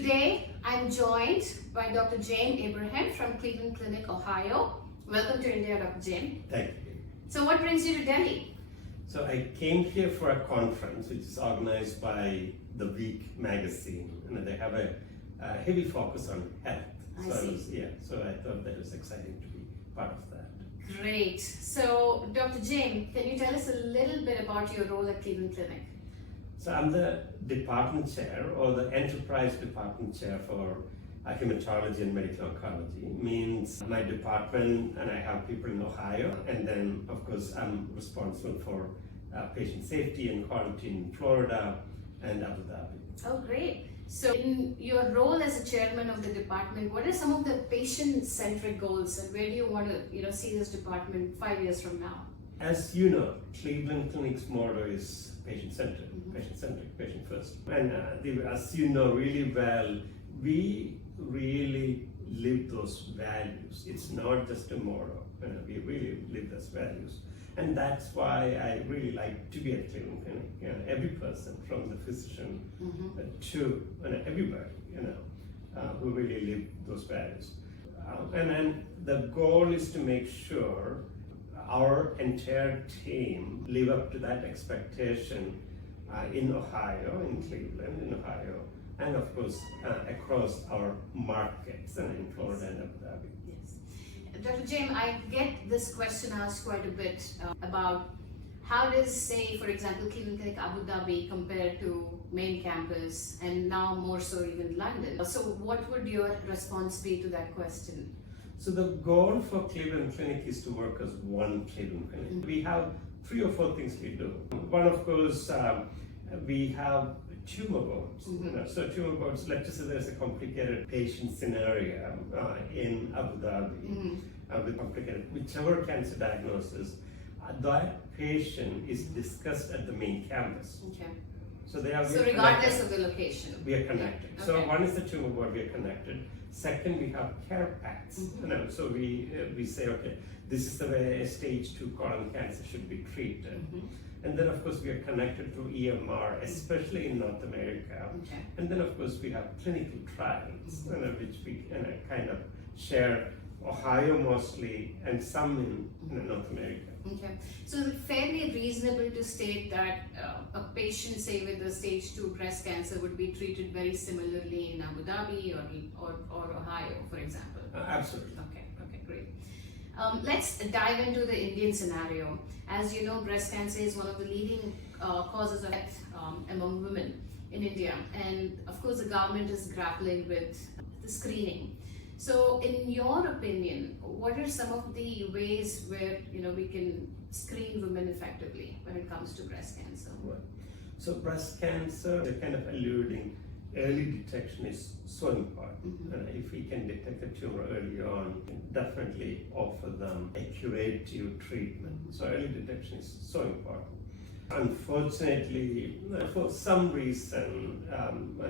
Today, I'm joined by Dr. Jame Abraham from Cleveland Clinic, Ohio. Welcome to India, Dr. Jame. Thank you. So what brings you to Delhi? So I came here for a conference which is organized by The Week magazine, and they have a heavy focus on health. So I thought that was exciting to be part of that. Great. So Dr. Jame, can you tell us a little bit about your role at Cleveland Clinic? So I'm the department chair or the enterprise department chair for Hematology and Medical Oncology. Means my department, and I have people in Ohio, and then of course I'm responsible for patient safety and quality in Florida and Abu Dhabi. Oh, great. So in your role as a chairman of the department, what are some of the patient-centric goals, and where do you want to see this department 5 years from now? As you know, Cleveland Clinic's motto is patient-centric, patient-centric, patient first. And as you know really well, we really live those values. It's not just a motto, we really live those values. And that's why I really like to be at Cleveland Clinic. Every person, from the physician to everybody, who really live those values. And then the goal is to make sure our entire team live up to that expectation in Ohio, in Cleveland, in Ohio, and of course across our markets and in Florida and Abu Dhabi. Yes. Dr. Jame, I get this question asked quite a bit about how does, say, for example, Cleveland Clinic Abu Dhabi compare to main campus, and now more so even London. So what would your response be to that question? So the goal for Cleveland Clinic is to work as one Cleveland Clinic. We have 3 or 4 things we do. One, of course, we have tumor boards. So tumor boards, let's just say there's a complicated patient scenario in Abu Dhabi with complicated, whichever cancer diagnosis, that patient is discussed at the main campus. Okay. So regardless of the location, we are connected. Okay. So one is the tumor board, we are connected. Second, we have care paths. So we say, okay, this is the way a stage 2 colon cancer should be treated. And then of course we are connected to EMR, especially in North America. Okay. And then of course we have clinical trials, which we kind of share, Ohio mostly, and some in North America. Okay, so is it fairly reasonable to state that a patient, say with a stage 2 breast cancer, would be treated very similarly in Abu Dhabi or Ohio, for example? Absolutely. Okay, great. Let's dive into the Indian scenario. As you know, breast cancer is one of the leading causes of death among women in India, and of course the government is grappling with the screening. So in your opinion, what are some of the ways where we can screen women effectively when it comes to breast cancer? Right. So breast cancer, they're kind of alluding, early detection is so important. If we can detect a tumor early on, we can definitely offer them a curative treatment. So early detection is so important. Unfortunately, for some reason,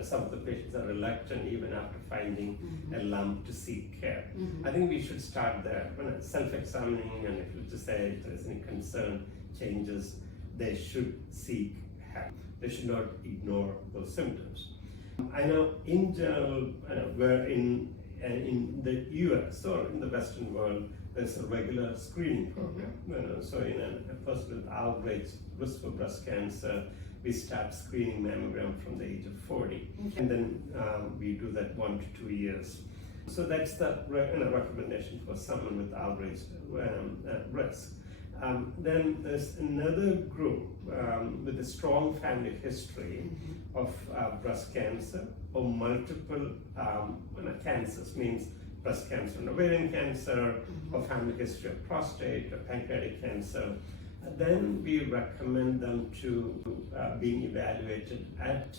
some of the patients are reluctant even after finding a lump to seek care. I think we should start there, self-examining, and if you say if there's any concern, changes, they should seek help. They should not ignore those symptoms. I know in general, where in the US or in the Western world, there's a regular screening program. So in a person with average risk for breast cancer, we start screening mammogram from the age of 40, and then we do that 1 to 2 years. So that's the recommendation for someone with average risk. Then there's another group with a strong family history of breast cancer or multiple cancers, means breast cancer and ovarian cancer, or family history of prostate or pancreatic cancer. Then we recommend them to being evaluated at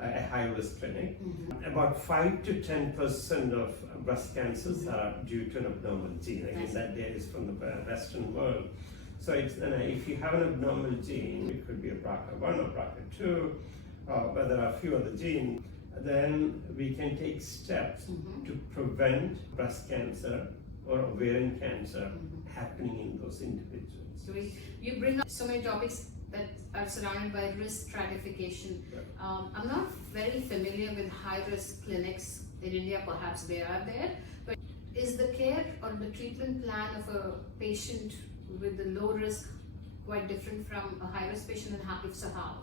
a high-risk clinic. About 5 to 10% of breast cancers are due to an abnormal gene. Again, that data is from the Western world. So if you have an abnormal gene, it could be a BRCA1 or BRCA2, but there are a few other genes, then we can take steps to prevent breast cancer or ovarian cancer happening in those individuals. So you bring up so many topics. that are surrounded by risk stratification. Yeah. I'm not very familiar with high-risk clinics in India, perhaps they are there, but is the care or the treatment plan of a patient with the low risk quite different from a high-risk patient, and if so, how?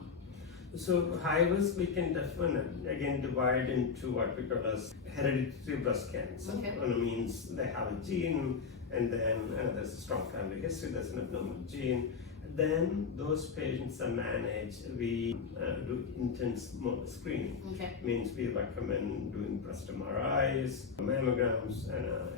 So high risk we can definitely again divide into what we call as hereditary breast cancer. Okay. Means they have a gene, and then there's a strong family history, there's an abnormal gene. Then those patients are managed. We do intense screening. Okay. Means we recommend doing breast MRIs, mammograms,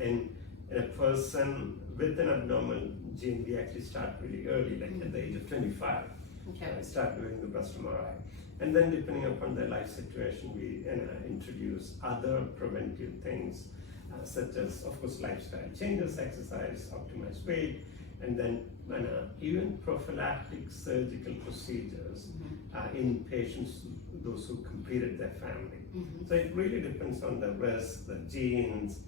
and in a person with an abnormal gene, we actually start really early, like at the age of 25. Okay. Start doing the breast MRI. And then depending upon their life situation, we introduce other preventive things, such as, of course, lifestyle changes, exercise, optimize weight, and then even prophylactic surgical procedures in patients, those who completed their family. So it really depends on the risk, the genes.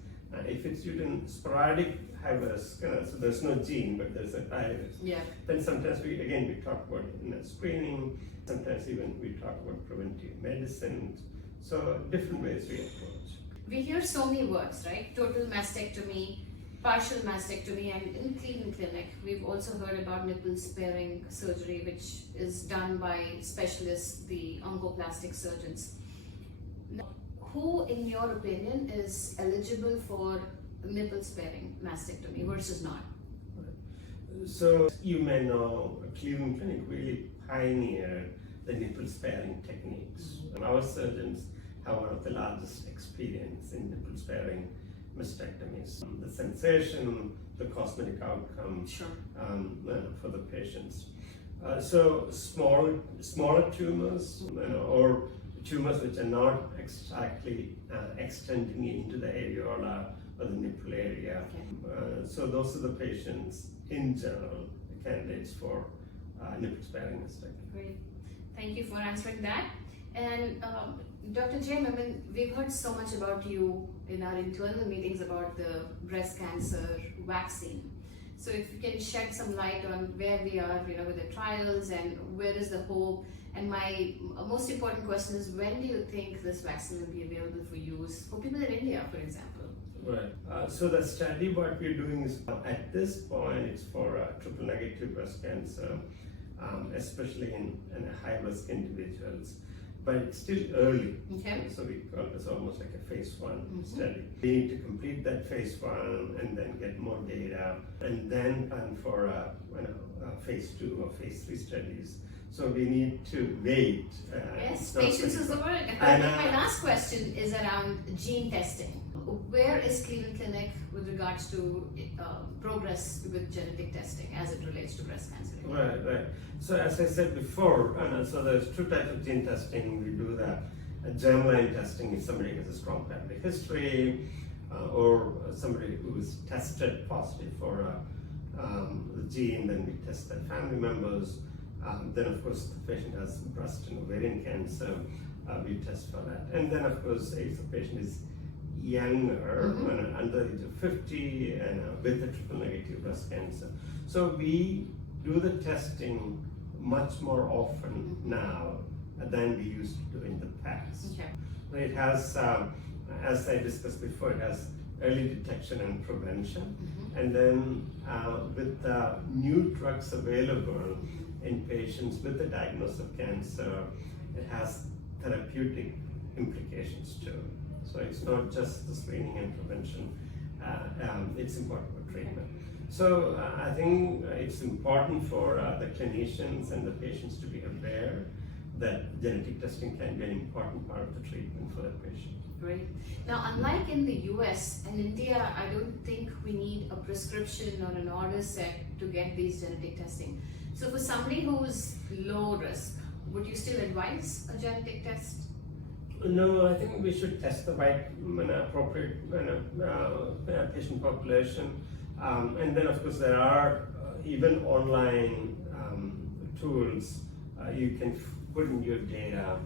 If it's due to sporadic high risk, so there's no gene, but there's a high risk. Yeah. Then sometimes we talk about screening. Sometimes even we talk about preventive medicine. So different ways we approach. We hear so many words, right? Total mastectomy, partial mastectomy, and in Cleveland Clinic, we've also heard about nipple sparing surgery, which is done by specialists, the oncoplastic surgeons. Now, who, in your opinion, is eligible for nipple sparing mastectomy versus not? So you may know Cleveland Clinic really pioneered the nipple sparing techniques. Our surgeons have one of the largest experience in nipple sparing mastectomies. The sensation, the cosmetic outcome Sure. For the patients. So smaller tumors or tumors which are not exactly extending into the areola or the nipple area. Okay. So those are the patients in general, candidates for nipple sparing mastectomy. Great. Thank you for answering that. And Dr. Jame, I mean, we've heard so much about you in our internal meetings about the breast cancer vaccine. So if you can shed some light on where we are, with the trials and where is the hope. And my most important question is, when do you think this vaccine will be available for use for people in India, for example? Right. So the study, what we're doing is, at this point, it's for triple negative breast cancer, especially in high-risk individuals. But it's still early. Okay. So we call this almost like a phase 1 study. We need to complete that phase 1 and then get more data, and then plan for phase 2 or phase 3 studies. So we need to wait. Yes, patience is the word. And my last question is around gene testing. Where is Cleveland Clinic with regards to progress with genetic testing as it relates to breast cancer? Right. So as I said before, so there's 2 types of gene testing. We do the germline testing if somebody has a strong family history, or somebody who is tested positive for the gene, then we test their family members. Then of course the patient has breast and ovarian cancer, we test for that. And then of course if the patient is younger, under the age of 50 and with a triple negative breast cancer. So we do the testing much more often now than we used to do in the past. Okay. It has, as I discussed before, it has early detection and prevention. And then with new drugs available in patients with the diagnosis of cancer, it has therapeutic implications too. So it's not just the screening and prevention, it's important for treatment. So I think it's important for the clinicians and the patients to be aware that genetic testing can be an important part of the treatment for the patient. Great. Now, unlike in the US and India, I don't think we need a prescription or an order set to get these genetic testing. So for somebody who's low risk, would you still advise a genetic test? No, I think we should test the right appropriate patient population. And then of course there are even online tools you can put in your data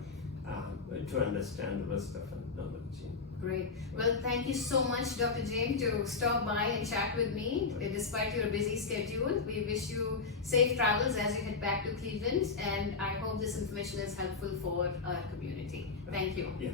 to understand the risk of a novel gene. Great. Well, thank you so much, Dr. Jame, to stop by and chat with me despite your busy schedule. We wish you safe travels as you head back to Cleveland, and I hope this information is helpful for our community. Thank you. Yeah.